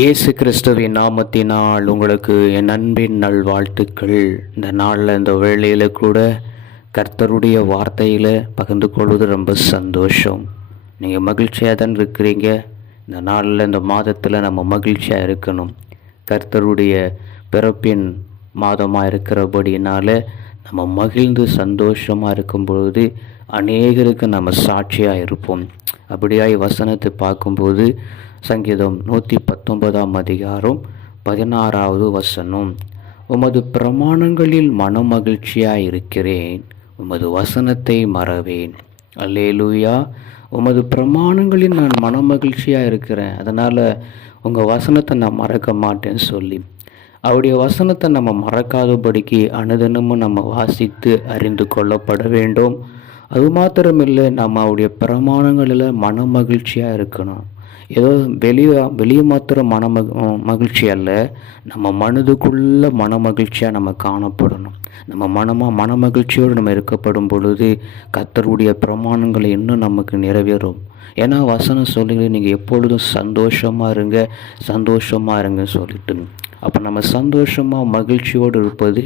இயேசு கிறிஸ்துவின் நாமத்தினால் உங்களுக்கு என் அன்பின் நல்வாழ்த்துக்கள். இந்த நாளில் இந்த வேளையில் கூட கர்த்தருடைய வார்த்தையில் பகிர்ந்து கொள்வது ரொம்ப சந்தோஷம். நீங்கள் மகிழ்ச்சியாக தான் இருக்கிறீங்க? இந்த நாளில் இந்த மாதத்தில் நம்ம மகிழ்ச்சியாக இருக்கணும். கர்த்தருடைய பிறப்பின் மாதமாக இருக்கிறபடினால நம்ம மகிழ்ந்து சந்தோஷமாக இருக்கும் பொழுது அநேகருக்கு நம்ம சாட்சியாக இருப்போம். அப்படியாய் வசனத்தை பார்க்கும்போது சங்கீதம் நூற்றி பத்தொன்பதாம் அதிகாரம் பதினாறாவது வசனம். உமது பிரமாணங்களில் மனமகிழ்ச்சியாக இருக்கிறேன் உமது வசனத்தை மறவேன். அல்லேலூயா. உமது பிரமாணங்களில் நான் மனமகிழ்ச்சியாக இருக்கிறேன் அதனால் உங்கள் வசனத்தை நான் மறக்க மாட்டேன்னு சொல்லி. அவருடைய வசனத்தை நம்ம மறக்காதபடிக்கு அனுதினமும் நம்ம வாசித்து அறிந்து கொள்ளப்பட வேண்டும். அது மாத்திரமில்லை நம்ம அவருடைய பிரமாணங்களில் மன மகிழ்ச்சியாக இருக்கணும் ஏதோ வெளியே வெளியே மாத்திர மன மகிழ்ச்சி அல்ல. நம்ம மனதுக்குள்ள மன மகிழ்ச்சியாக நம்ம காணப்படணும். நம்ம மனமாக மன மகிழ்ச்சியோடு நம்ம இருக்கப்படும் பொழுது கத்தருடைய பிரமாணங்களை இன்னும் நமக்கு நிறைவேறும். ஏன்னா வசனம் சொல்லுங்க நீங்கள் எப்பொழுதும் சந்தோஷமாக இருங்க சந்தோஷமாக இருங்கன்னு சொல்லிட்டு. அப்போ நம்ம சந்தோஷமாக மகிழ்ச்சியோடு இருப்பது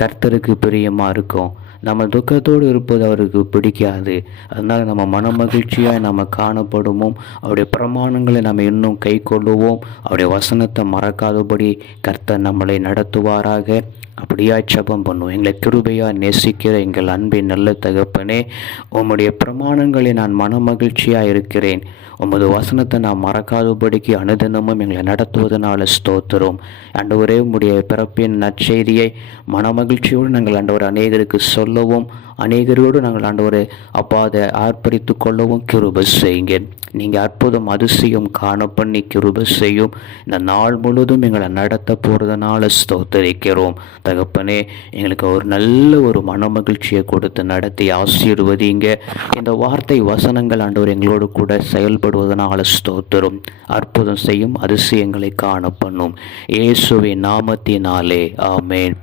கர்த்தருக்கு பிரியமாக இருக்கும். நம்ம துக்கத்தோடு இருப்பது அவருக்கு பிடிக்காது. அதனால் நம்ம மன மகிழ்ச்சியாக நம்ம காணப்படுவோம். அவருடைய பிரமாணங்களை நம்ம இன்னும் கை கொள்ளுவோம். அவருடைய வசனத்தை மறக்காதபடி கர்த்தர் நம்மளை நடத்துவாராக. அப்படியா சபம் பண்ணுவோம். எங்களை கிருபையாக நேசிக்கிற எங்கள் அன்பின் நல்ல தகப்பனே உம்முடைய பிரமாணங்களை நான் மன மகிழ்ச்சியாக இருக்கிறேன். உமது வசனத்தை நான் மறக்காதபடிக்கு அனுதினமும் எங்களை நடத்துவதனால ஸ்தோத்திரம். ஆண்டவரே உம்முடைய பிறப்பின் நற்செய்தியை மனமகிழ்ச்சியோடு நாங்கள் ஆண்டவர் அநேகருக்கு சொல்லவும் அநேகரோடு நாங்கள் ஆண்டவர் அப்பா அதை ஆர்ப்பரித்து கொள்ளவும் கிருப செய்யுங்க நீங்கள் அற்புதம் அதிசயம் காண பண்ணி கிருப செய்யும். இந்த நாள் முழுவதும் எங்களை நடத்த போகிறதுனால ஸ்தோத்தரிக்கிறோம். தகப்பனே எங்களுக்கு ஒரு நல்ல ஒரு மனமகிழ்ச்சியை கொடுத்து நடத்தி ஆசீர்வதிங்க. இந்த வார்த்தை வசனங்கள் ஆண்டவர் எங்களோடு கூட செயல்படுவதனால ஸ்தோத்திரம். அற்புதம் செய்யும் அதிசயங்களை காண பண்ணும் இயேசுவின் நாமத்தினாலே ஆமேன்.